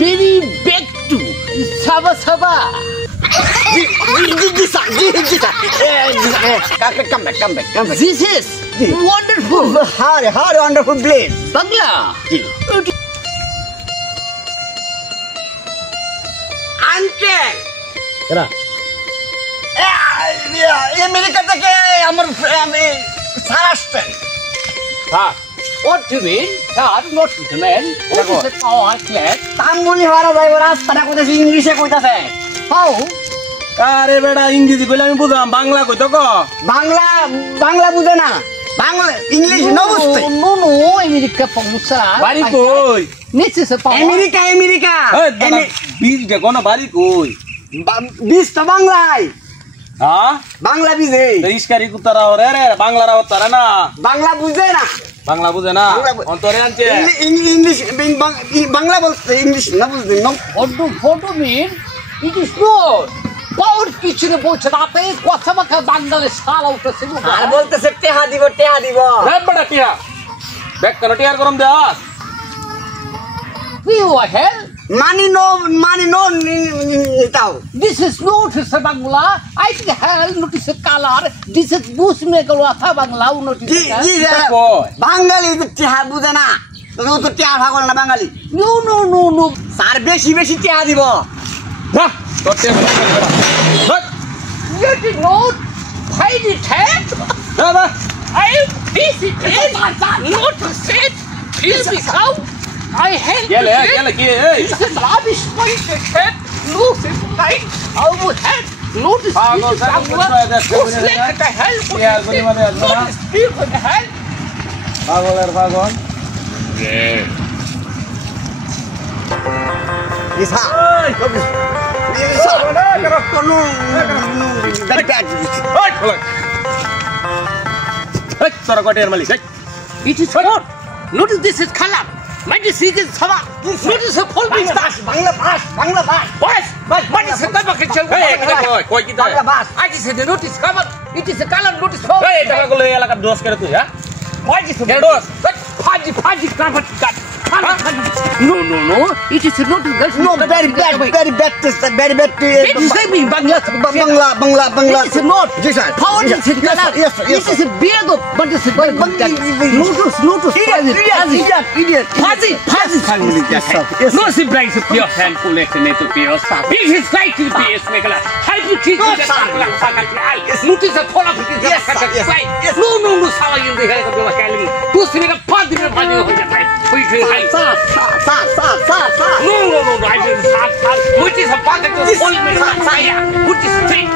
very big too. Saba saba. Come back. This is wonderful. How wonderful place. Bangla. Uncle. কেডা America থেকে আমার sir আসছেন। হ্যাঁ What do you mean? Sir, not man. What is it? Oh, I class. তাঙ্গুলি হারা যাইব রাস্তাটা কইতাছে ইংলিশে কইতাছে। How? আরে বেটা ইংরেজি কইলে আমি বুঝাম বাংলা কইতো ক বাংলা বুঝে না, বাংলা ইংলিশ না বুঝতে। No, America Pamusa. বাড়ি কই This is a power. America এই বেটা বীজ দেখো না বাড়ি কই বিশ তো বাংলায়, হ্যাঁ বাংলা বুঝে, ইসকারি কুতারা ওরে রে বাংলারা ওতারা না বাংলা বুঝে না, বাংলা বুঝে না অন্তরে আনছে ইংলিশ বাংলা বলতে ইংলিশ না বুঝতে। What do you mean? It is not. Power kitchen বলছে রাতে কথা মাখা বাঙালি শালা উঠেছে। আর বলতেছে টেহা দিব রে বেটা টিয়া ব্যাক কেন টিয়ার গরম দেস You are hell. মানি নো এটাও This is notice Bangla. I think hell notice color. This is bush make কথা বাংলা notice. জি বাঙালি টেহা বুঝে না, তো টেহা ভাগল না বাঙালি। No. স্যার বেশি টেহা দিব। যা তোর টিয়া বেটা You did not find it head. যা I visit it. Notice it. Here we come. I hate গেলে কি এই This is rubbish pointed head. Lose it right. Our head. Notice Pago, this is sir, Bangla. who's Who's like the hell? Yeah, good morning, Azmara. Notice people the hell. পাগলের পাগল ইসা কোনো তোরা কটের মালিক It is what? Notice this is color. Mind the secret Saba. Notice the full big stars. Bangla ভাষ What is the color? কই কি তাই I just said the notice cover. It is the color notice for. এই টাকা গুলো এলাকার দোষ করে তুই হ্যাঁ Why is it? কে দোষ Faji cover cut. No. It is not good. No, very bad taste, very bad taste. It is saying Bangla. Bangla. It is not. Yes, sir. Power is in color. Yes, sir. It is a beard of, but it's a very good. Lotus. Idiot. Faji. Yes, sir. Yes, No, she brings a pure hand collection to pure stuff. It is like to be a smuggler. How do you treat the Notice the color of it. Yes, sir. Yes. No. How are you the hell of your academy? To see a party of money over the time. Sir. No. I will start. Which is a part of the whole fire. Which is straight.